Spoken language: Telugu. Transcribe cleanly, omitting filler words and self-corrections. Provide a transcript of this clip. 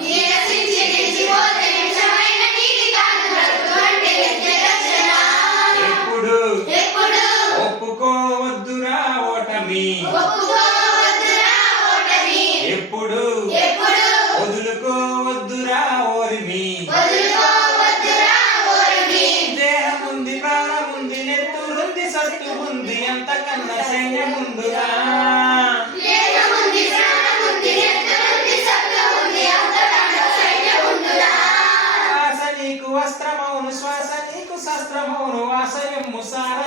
నీరసించిపోతే నిమిషమైన నీది కాదు బ్రతుకు అంటే నిత్య ఘర్షణ. ఎప్పుడు ఒప్పుకోవద్దురా ఓటమి, ఎప్పుడు వదులుకోవద్దురా ఓరిమి. దేహముంది ప్రాణముంది నెత్తురుంది సత్తు ఉంది అంతకన్నా సైన్యముందురా. ఆశ నీకు వస్త్రమౌను శ్వాస నీకు శస్త్రమౌను ఆశయము సార